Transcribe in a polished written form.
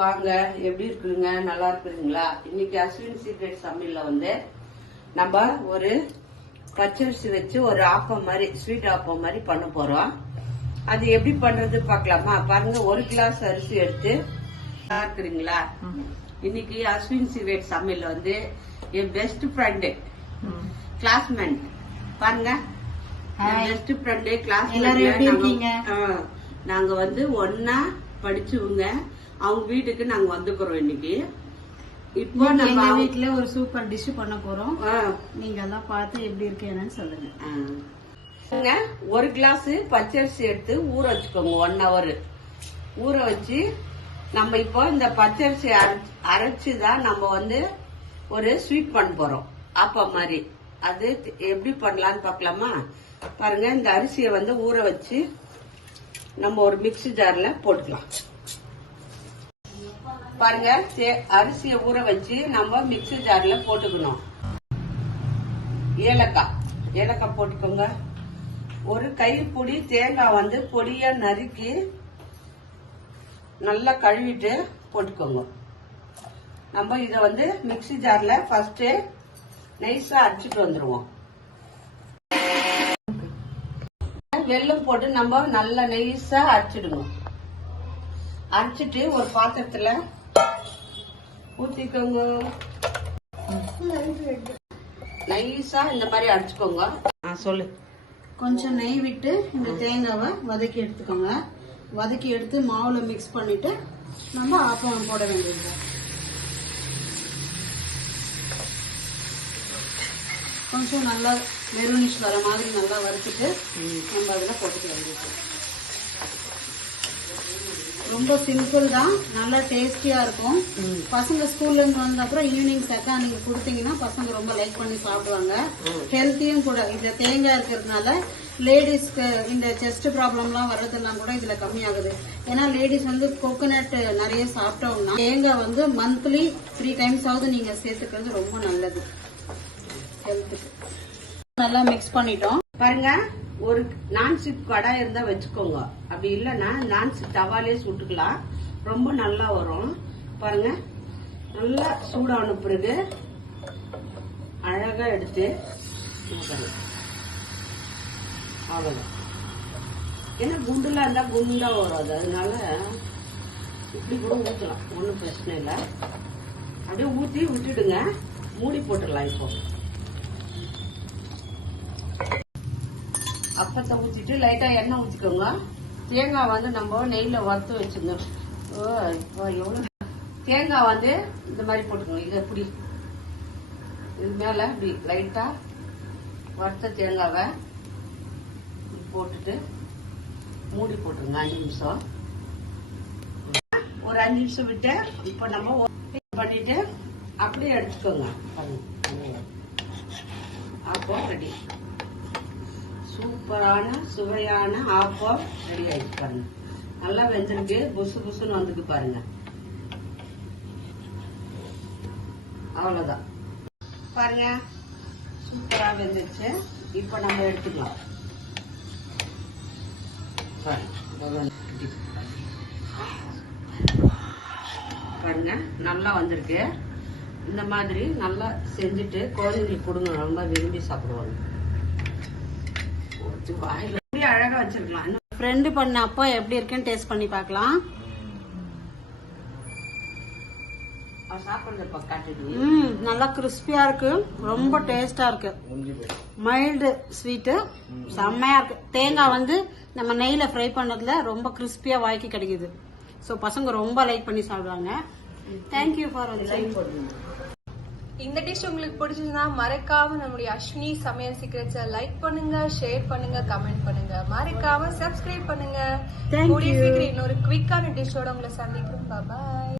வாங்க, எப்படி இருக்குங்க? நல்லா இருக்குங்களா? இன்னைக்கு அஸ்வின் சீக்ரெட் சமையல்ல நம்ம ஒரு பச்சரிசி வச்சு ஒரு ஆப்பம் மாதிரி, ஸ்வீட் ஆப்பம் மாதிரி பண்ண போறோம். அது எப்படி பண்றது பாக்கலாமா? பாருங்க, ஒரு கிளாஸ் அரிசி எடுத்து இருக்குறீங்களா? இன்னைக்கு அஸ்வின் சீக்ரெட் சமையல் என் பெஸ்ட் ஃப்ரெண்டு, கிளாஸ்மேட் பாருங்க, பெஸ்ட் ஃப்ரெண்டு கிளாஸ்மேட். நாங்க ஒன்னா படிச்சவங்க. அவங்க வீட்டுக்கு நாங்க வந்துக்கிறோம் இன்னைக்கு. இப்போ நம்ம வீட்டுல ஒரு சூப்பர் டிஷ் பண்ண போறோம். நீங்க எல்லாம் பார்த்து எப்படி இருக்கு என்னன்னு சொல்லுங்க. ஒரு கிளாஸ் பச்சரிசி எடுத்து ஊற வச்சுக்கோங்க. 1 hour ஊற வச்சு நம்ம இப்போ இந்த பச்சரிசி அரைச்சுதான் நம்ம ஒரு ஸ்வீட் பண்ண போறோம், ஆப்பா மாதிரி. அது எப்படி பண்ணலான்னு பாக்கலாமா? பாருங்க, இந்த அரிசியை ஊற வச்சு நம்ம ஒரு மிக்ஸி ஜார்ல போட்டுக்கலாம். பாருங்க, அரிசியை ஊற வச்சு நம்ம மிக்ஸி ஜார்ல போட்டுக்கணும். ஏலக்காய் போட்டுக்கோங்க. ஒரு கைப்பிடி தேங்காய் பொடியா நறுக்கி நல்லா கழுவிட்டு போட்டுக்கோங்க. நம்ம இத மிக்ஸி ஜார்ல ஃபர்ஸ்ட் நைஸா அரைச்சிட்டு வந்துருவோம். வெல்லம் போட்டு நம்ம நல்லா நைஸா அரைச்சிடுங்க. அரைச்சிட்டு ஒரு பாத்திரத்துல ஊத்திக்கோங்க. நைஸா இந்த மாதிரி அரைச்சுக்கோங்க. சொல்லு. கொஞ்சம் நெய் விட்டு இந்த தேங்காவை வதக்கி எடுத்துக்கோங்க. வதக்கி எடுத்து மாவுல மிக்ஸ் பண்ணிட்டு நம்ம ஆப்பம் போட வேண்டியது. கொஞ்சம் நல்லா மெரூனிஷ் வர மாதிரி நல்லா வறுத்துட்டு நம்ம அதில் போட்டுக்க வேண்டியது. ரொம்ப சிம்பிள் தான், நல்லா டேஸ்டியா இருக்கும். பசங்க ஸ்கூல்ல இருந்து வந்த அப்புறம் ஈவினிங் சக்கா நீங்க கொடுத்தீங்கன்னா பசங்க ரொம்ப லைக் பண்ணி சாப்பிடுவாங்க. ஹெல்த்தியும் கூட. இதுல தேங்காய் இருக்கிறதுனால லேடிஸ்க்கு இந்த செஸ்ட் ப்ராப்ளம்லாம் வர்றதெல்லாம் கூட இதுல கம்மியாகுது. ஏன்னா லேடிஸ் கோகோனட் நிறைய சாப்பிட்டோம்னா தேங்காய் மந்த்லி 3 times ஆவது நீங்க சேர்த்துக்கிறது ரொம்ப நல்லது ஹெல்த்துக்கு. நல்லா மிக்ஸ் பண்ணிட்டோம். பாருங்க, ஒரு நான்ஸ்டிக் கடாய் இருந்தா வச்சுக்கோங்க. அப்படி இல்லைன்னா நான்ஸ்டிக் தவாலே சுட்டுக்கலாம், ரொம்ப நல்லா வரும். பாருங்க, நல்லா சூடான பிறகு அழகா எடுத்து அவ்வளவுதான். ஏன்னா குண்டுல இருந்தா குண்டா வரும், அதனால இப்படி கூட ஊற்றலாம், ஒன்றும் பிரச்சனை இல்லை. அப்படியே ஊற்றி விட்டுடுங்க, மூடி போட்டுடலாம். இப்போ அப்பத்தை ஊற்றிட்டு லைட்டா எண்ணெய் ஊற்றிக்கோங்க. தேங்காய் நம்ம நெய்ல வறுத்து வச்சிருந்தோம். இப்போ எவ்வளவு தேங்காய் இந்த மாதிரி போட்டுக்கோங்க. இது எப்படி இது மேல இப்படி லைட்டா வறுத்த தேங்காவை போட்டுட்டு மூடி போட்டுருங்க. 5 நிமிஷம். ஒரு 5 நிமிஷம் விட்டு இப்போ நம்ம பண்ணிட்டு அப்படியே எடுத்துக்கோங்க. அப்போ ரெடி. சூப்பரான சுவையான ஆப்பம் ரெடி ஆயிடுச்சு. பாருங்க, நல்லா வெந்திருக்கு, புசு புசுன்னு வந்துருக்கு. பாருங்க, அவ்வளவுதான். பாருங்க, சூப்பரா வெந்துருச்சு. இப்ப நம்ம எடுத்துக்கலாம். பாருங்க, நல்லா வந்திருக்கு. இந்த மாதிரி நல்லா செஞ்சுட்டு குழந்தைங்களுக்கு கொடுங்க, ரொம்ப விரும்பி சாப்பிடுவாங்க. அழகா வச்சிருக்கலாம். ஃப்ரெண்டு பண்ண அப்பா எப்படி இருக்குன்னு டேஸ்ட் பண்ணி பார்க்கலாம். நல்லா கிறிஸ்பியா இருக்கு, ரொம்ப டேஸ்டா இருக்கு. மைல்டு ஸ்வீட், செம்மையா இருக்கு. தேங்காய் நம்ம நெய்ல ஃப்ரை பண்ணதுல ரொம்ப கிறிஸ்பியா வாய்க்கு கிடைக்குது. சோ பசங்க ரொம்ப லைக் பண்ணி சாப்பிடுவாங்க. தேங்க்யூ ஃபார் வாட்சிங். இந்த டிஷ் உங்களுக்கு பிடிச்சிருந்தா மறக்காம நம்முடைய அஸ்வினி சமையல் சீக்ரெட்ஸை லைக் பண்ணுங்க, ஷேர் பண்ணுங்க, கமெண்ட் பண்ணுங்க, மறக்காம சப்ஸ்கிரைப் பண்ணுங்க. கூடிய சீக்கிரம் இன்னொரு குவிக்கான டிஷ்ஷோட உங்களை சந்திக்கிறோம். பாய்.